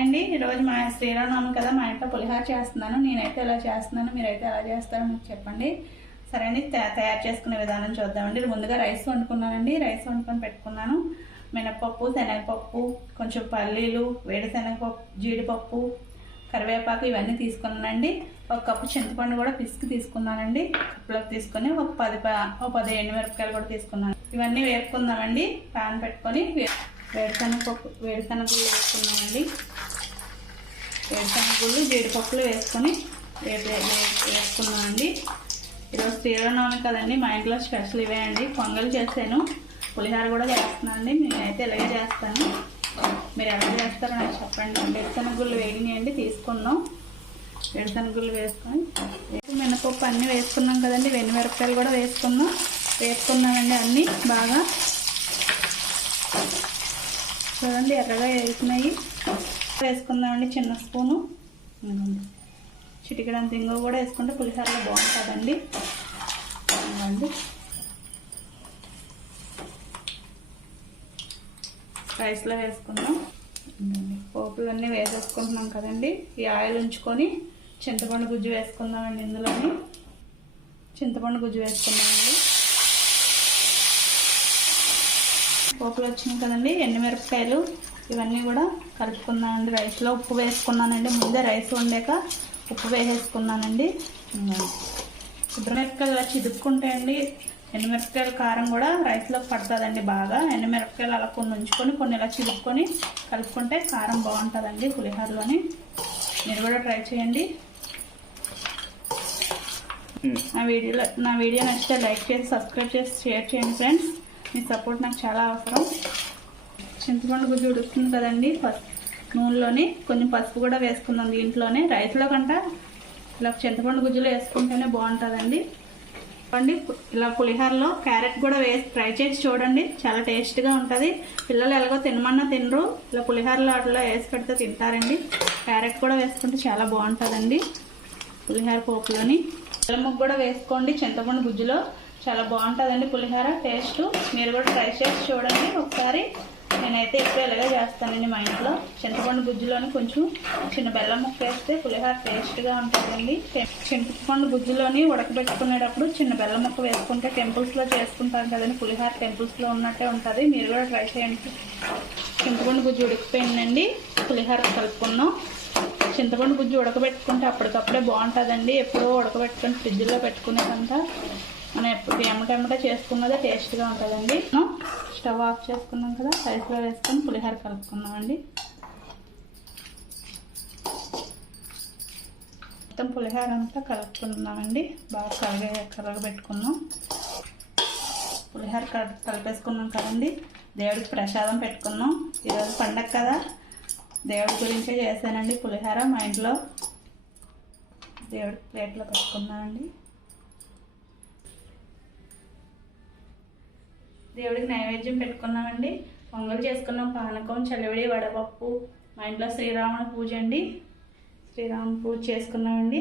Hi అండి, ఈరోజు మా శ్రీరామనవమి కదా, మా ఇంట్లో పులిహోర చేస్తున్నాను. నేనైతే ఎలా చేస్తున్నాను, మీరైతే ఎలా చేస్తారో మీకు చెప్పండి. సరే అండి, తయారు చేసుకునే విధానం చూద్దామండి. ముందుగా రైస్ వండుకున్నానండి. రైస్ వండుకొని పెట్టుకున్నాను. మినపప్పు, శనగపప్పు, కొంచెం పల్లీలు, వేడిశనగపప్పు, జీడిపప్పు, కరివేపాకు ఇవన్నీ తీసుకున్నానండి. ఒక కప్పు చింతపండు కూడా పిసికి తీసుకున్నానండి. కప్పులోకి తీసుకొని ఒక 10 ఎండుమిరపకాయలు కూడా తీసుకున్నాను. ఇవన్నీ వేపుకుందామండి. పాన్ పెట్టుకొని వేరుశనగగుళ్ళు వేసుకున్నామండి. వేరుశనగగుళ్ళు, జీడిపప్పులు వేసుకొని వేసుకున్నామండి. ఈరోజు శ్రీరామనవమి కదండి, మా ఇంట్లో స్పెషల్ ఇవే అండి. పొంగల్ చేశాను, పులిహోర కూడా చేస్తున్నానండి. నేనైతే ఇలాగే చేస్తాను, మీరు ఎలా చేస్తారో నాకు చెప్పండి. వేరుశనగగుళ్ళు వేగినాయండి, తీసుకున్నాం. వేరుశనగగుళ్ళు వేసుకొని మినపప్పు అన్నీ వేసుకున్నాం కదండి. ఎండుమిరపకాయలు కూడా వేసుకున్నామండి. అన్నీ బాగా చూడండి, ఎర్రగా వేసినాయి. వేసుకుందామండి. చిన్న స్పూను, చిటికెడంత ఇంగువ కూడా వేసుకుంటే పులిహోరలో బాగుంటుందండి. రైస్లో వేసుకుందాం. పోపులన్నీ వేసేసుకుంటున్నాం కదండి. ఈ ఆయిల్ ఉంచుకొని చింతపండు గుజ్జు వేసుకుందామండి. ఇందులోని చింతపండు గుజ్జు వేసుకుందామండి. పోపులు వచ్చినాయి కదండి. ఎండుమిరపకాయలు ఇవన్నీ కూడా కలుపుకుందామండి. రైస్లో ఉప్పు వేసుకున్నానండి. ముందే రైస్ వండాక ఉప్పు వేసేసుకున్నానండి. ఎండుమిరపకాయలు అలా చిదుక్కుంటాయండి. ఎండుమిరపకాయల కారం కూడా రైస్లో పడుతుందండి బాగా. ఎండుమిరపకాయలు అలా కొన్ని ఉంచుకొని కొన్ని ఇలా చిదుక్కొని కలుపుకుంటే కారం బాగుంటుందండి పులిహోరలోని. మీరు కూడా ట్రై చేయండి. నా వీడియో నచ్చితే లైక్ చేసి, సబ్స్క్రైబ్ చేసి, షేర్ చేయండి ఫ్రెండ్స్. మీ సపోర్ట్ నాకు చాలా అవసరం. చింతపండు గుజ్జు ఉడుకుతుంది కదండి. నూనెలోని కొంచెం పసుపు కూడా వేసుకుందాం దీంట్లోనే. రైస్లో కంటే ఇలా చింతపండు గుజ్జులో వేసుకుంటేనే బాగుంటుందండి. ఇలా పులిహోరలో క్యారెట్ కూడా వేసి ట్రై చేసి చూడండి, చాలా టేస్ట్గా ఉంటుంది. పిల్లలు ఎలాగో తినమన్నా తినరు, ఇలా పులిహోరలో అట్లా వేసి పెడితే తింటారండి. క్యారెట్ కూడా వేసుకుంటే చాలా బాగుంటుందండి పులిహోర పోపులోని. బెల్లం ముక్క కూడా వేసుకోండి చింతపండు గుజ్జులో, చాలా బాగుంటుందండి పులిహోర టేస్ట్. మీరు కూడా ట్రై చేసి చూడండి ఒకసారి. నేనైతే ఎక్కువ ఇలాగే చేస్తానండి మా ఇంట్లో. చింతపండు గుజ్జులోని కొంచెం చిన్న బెల్లం ముక్క వేస్తే పులిహోర టేస్ట్గా ఉంటుందండి. చింతపండు గుజ్జులోని ఉడకబెట్టుకునేటప్పుడు చిన్న బెల్లం ముక్క వేసుకుంటే టెంపుల్స్లో చేసుకుంటాం కదండి పులిహోర, టెంపుల్స్లో ఉన్నట్టే ఉంటుంది. మీరు కూడా ట్రై చేయండి. చింతపండు గుజ్జు ఉడికిపోయిందండి, పులిహోర కలుపుకున్నాం. చింతపండు గుజ్జు ఉడకబెట్టుకుంటే అప్పటికప్పుడే బాగుంటుందండి. ఎప్పుడో ఉడకబెట్టుకుని ఫ్రిడ్జ్లో పెట్టుకునేదంతా మనం ఎప్పుడు ఎమ్మటెమ్మట చేసుకున్నదే టేస్ట్గా ఉంటుందండి. స్టవ్ ఆఫ్ చేసుకున్నాం కదా, రైస్లో వేసుకొని పులిహోర కలుపుకున్నామండి. మొత్తం పులిహోర అంతా కలుపుకుందామండి. బాగా కలగబెట్టుకున్నాం. పులిహోర కలిపేసుకున్నాం కదండి. దేవుడికి ప్రసాదం పెట్టుకున్నాం. ఈరోజు పండగ కదా, దేవుడి గురించే చేశానండి పులిహోర. మా ఇంట్లో దేవుడికి ప్లేట్లో పెట్టుకున్నామండి. దేవుడికి నైవేద్యం పెట్టుకున్నామండి. పొంగల్ చేసుకున్నాం, పానకం, చలివిడి, వడపప్పు. మా ఇంట్లో శ్రీరాముని పూజ అండి. శ్రీరాముని పూజ చేసుకున్నామండి.